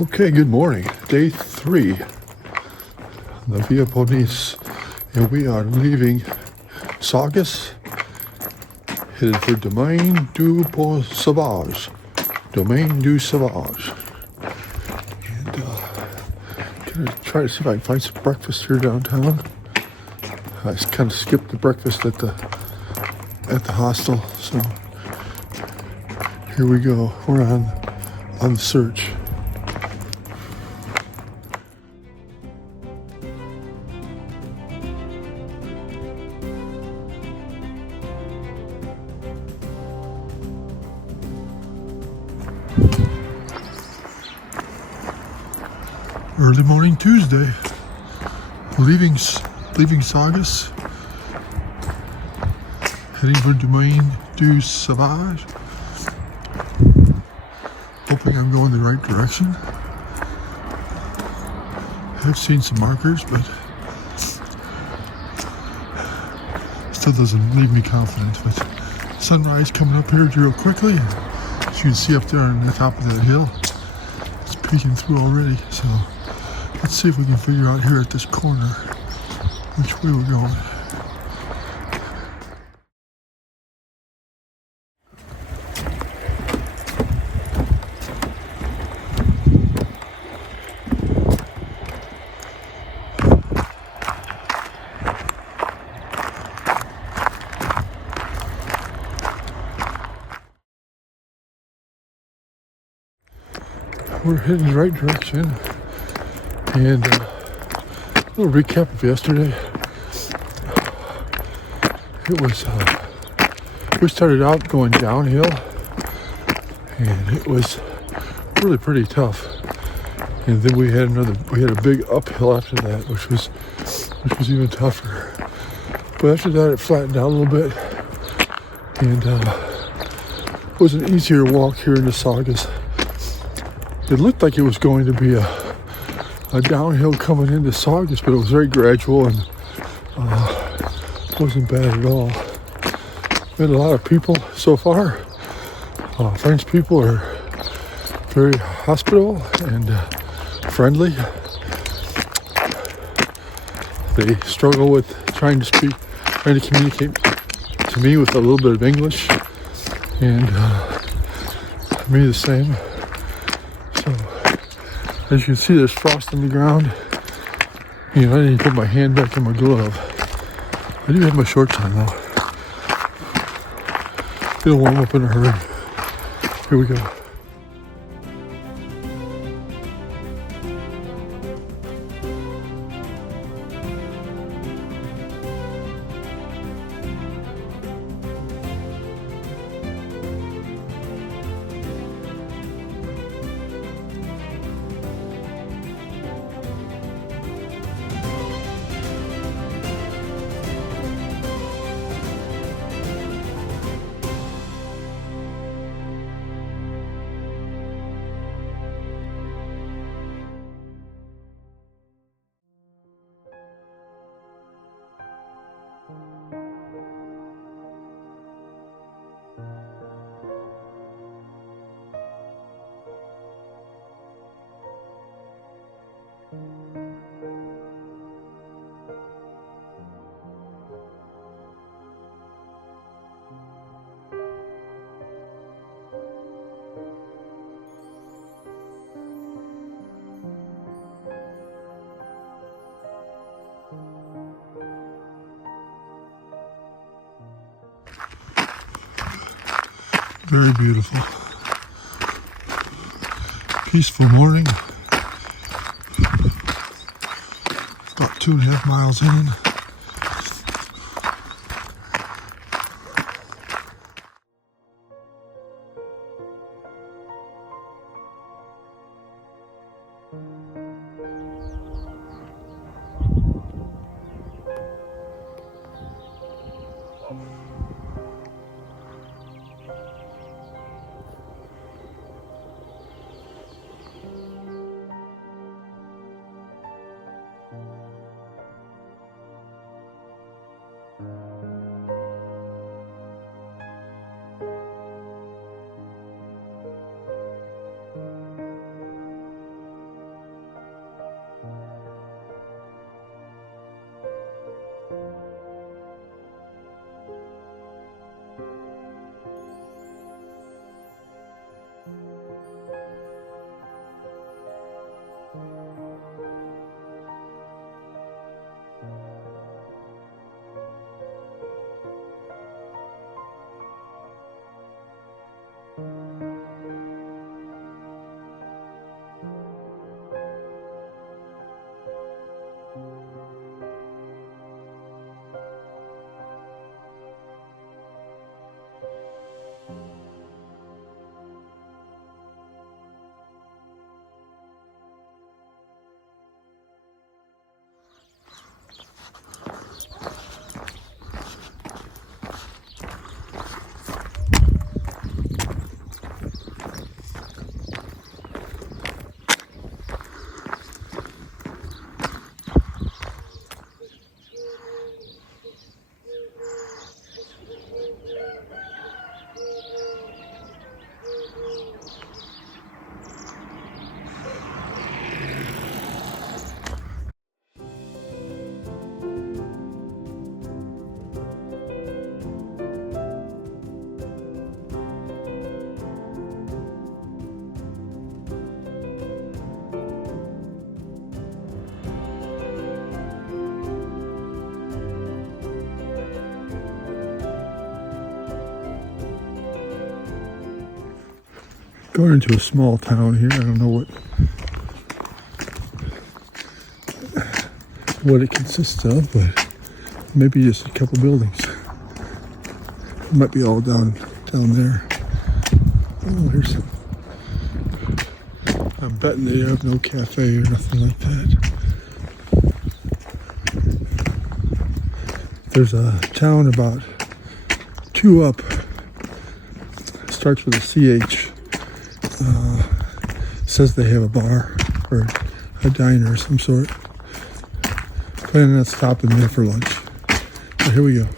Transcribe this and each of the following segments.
Okay, good morning. Day 3 on the Via Podiensis, and we are leaving Saugues, headed for Domaine de Sauvage. Domaine de Sauvage. And gonna try to see if I can find some breakfast here downtown. I kind of skipped the breakfast at the hostel, so here we go. We're on the search. Early morning Tuesday, leaving Saugues, heading for Domaine de Sauvage. Hoping I'm going the right direction. I've seen some markers, but still doesn't leave me confident. But sunrise coming up here real quickly. As you can see up there on the top of that hill, it's peeking through already. So let's see if we can figure out here at this corner which way we're going. We're heading the right direction, and a little recap of yesterday. It was we started out going downhill, and it was really pretty tough. And then we had a big uphill after that, which was even tougher. But after that, it flattened out a little bit, and it was an easier walk here in the Saugues. It looked like it was going to be a downhill coming into Saugues, but it was very gradual and wasn't bad at all. Met a lot of people so far. French people are very hospitable and friendly. They struggle with trying to communicate to me with a little bit of English, and me the same. So, as you can see, there's frost on the ground. I didn't put my hand back in my glove. I do have my shorts on though. It'll warm up in a hurry. Here we go. Very beautiful. Peaceful morning. About 2.5 miles in. Going into a small town here. I don't know what it consists of, but maybe just a couple buildings. It might be all down there. Oh, here's some. I'm betting they have no cafe or nothing like that. There's a town about 2 up. Starts with a CH. Says they have a bar or a diner of some sort. Planning on stopping there for lunch. But here we go.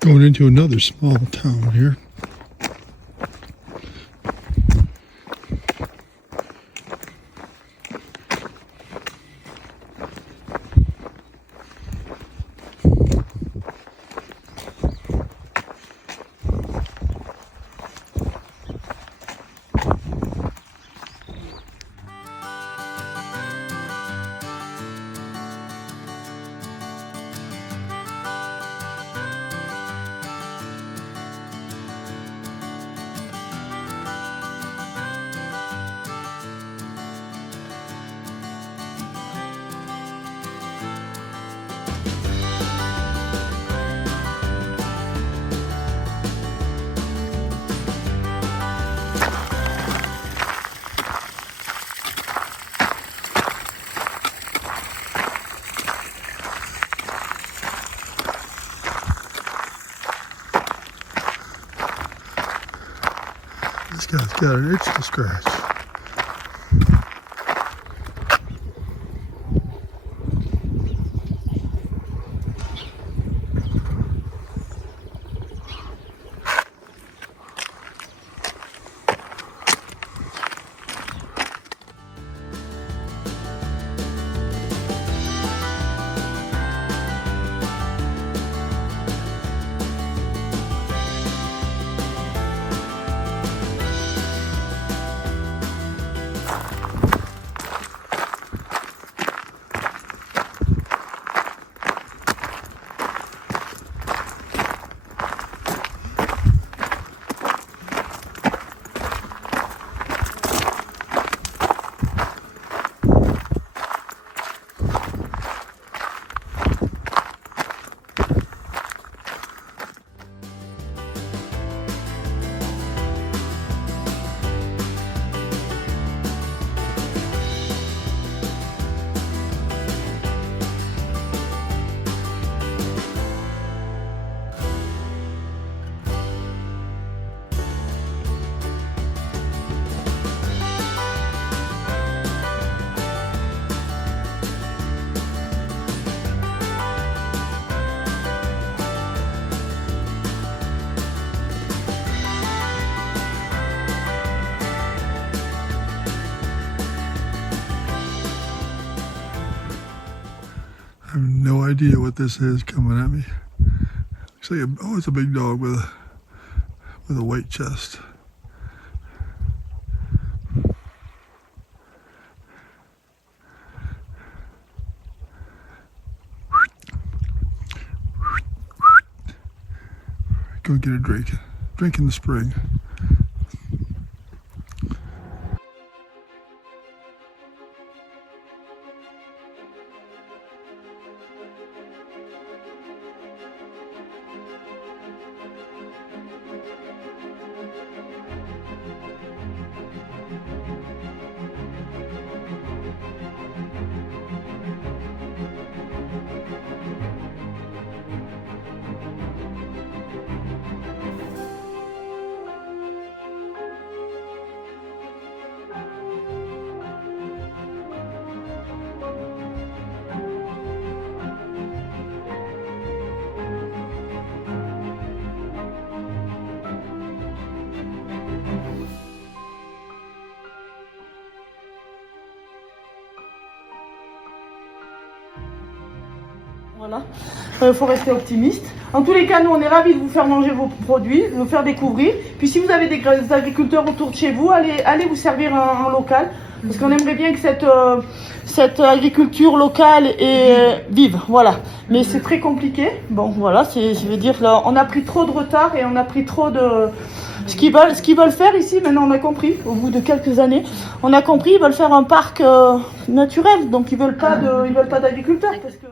Going into another small town here. This guy's got an itch to scratch. I have no idea what this is coming at me. Looks like it's a big dog with a white chest. Go get a drink. Drink in the spring. Voilà, faut rester optimiste. En tous les cas, nous on est ravis de vous faire manger vos produits, de vous faire découvrir. Puis si vous avez des agriculteurs autour de chez vous, allez vous servir en local. Parce qu'on aimerait bien que cette agriculture locale vive, voilà. Mais c'est très compliqué. Bon, voilà, je veux dire, là, on a pris trop de retard et on a pris trop de... Ce qu'ils veulent faire ici, maintenant on a compris, au bout de quelques années, on a compris, ils veulent faire un parc naturel. Donc ils veulent pas d'agriculteurs. Parce que...